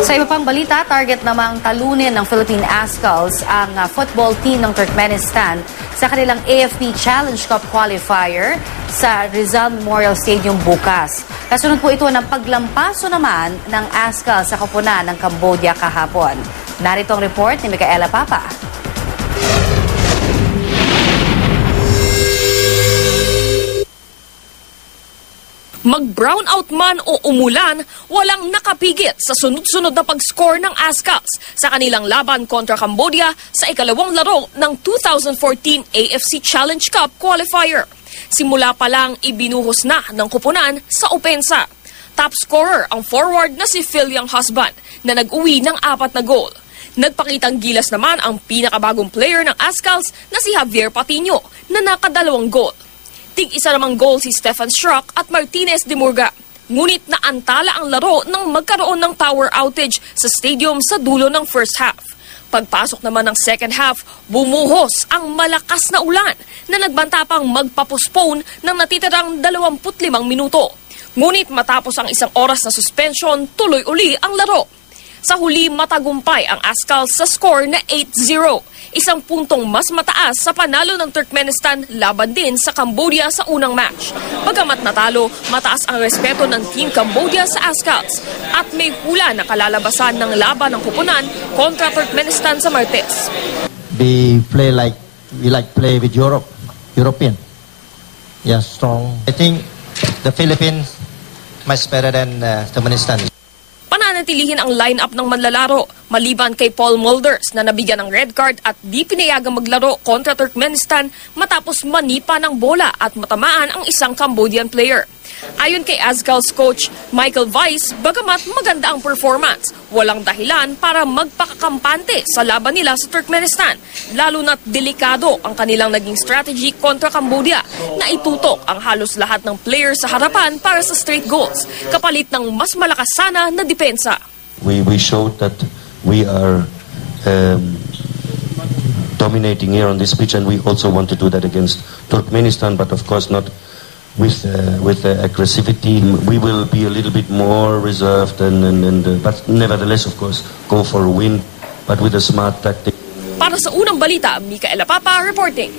Sa iba pang balita, target namang talunin ng Philippine Ascals ang football team ng Turkmenistan sa kanilang AFP Challenge Cup qualifier sa Rizal Memorial Stadium bukas. Kasunod po ito ng paglampaso naman ng Ascals sa koponan ng Cambodia kahapon. Narito ang report ni Micaela Papa. Mag-brownout man o umulan, walang nakapigit sa sunod-sunod na pag-score ng Ascals sa kanilang laban kontra Cambodia sa ikalawang laro ng 2014 AFC Challenge Cup qualifier. Simula pa lang ibinuhos na ng koponan sa opensa. Top scorer ang forward na si Phil Young Husband na nag-uwi ng 4 na goal. Nagpakitang gilas naman ang pinakabagong player ng Ascals na si Javier Patino na nakadalawang goal. Tig-isa namang goal si Stefan Schrock at Martinez de Murga. Ngunit naantala ang laro nang magkaroon ng power outage sa stadium sa dulo ng first half. Pagpasok naman ng second half, bumuhos ang malakas na ulan na nagbanta pang magpapostpone ng natitirang 25 minuto. Ngunit matapos ang 1 oras na suspension, tuloy uli ang laro. Sa huli, matagumpay ang Ascals sa score na 8-0. 1 puntong mas mataas sa panalo ng Turkmenistan laban din sa Cambodia sa unang match. Bagamat natalo, mataas ang respeto ng Team Cambodia sa Ascals at may hula na kalalabasan ng laban ng koponan kontra Turkmenistan sa Martes. We like play with European. Yeah, strong. I think the Philippines much better than Turkmenistan. Pananatilihin ang line-up ng manlalaro maliban kay Paul Mulders na nabigyan ng red card at di pinayagang maglaro kontra Turkmenistan matapos manipa ng bola at matamaan ang isang Cambodian player. Ayon kay Ascals coach Michael Weiss, bagamat maganda ang performance, walang dahilan para magpakakampante sa laban nila sa Turkmenistan, lalo na't delikado ang kanilang naging strategy kontra Cambodia na itutok ang halos lahat ng players sa harapan para sa straight goals, kapalit ng mas malakas sana na depensa. We showed that we are dominating here on this pitch, and we also want to do that against Turkmenistan, but of course not with aggressivity. We will be a little bit more reserved, but nevertheless, of course, go for a win, but with a smart tactic. Para sa unang balita, Micaela Papa reporting.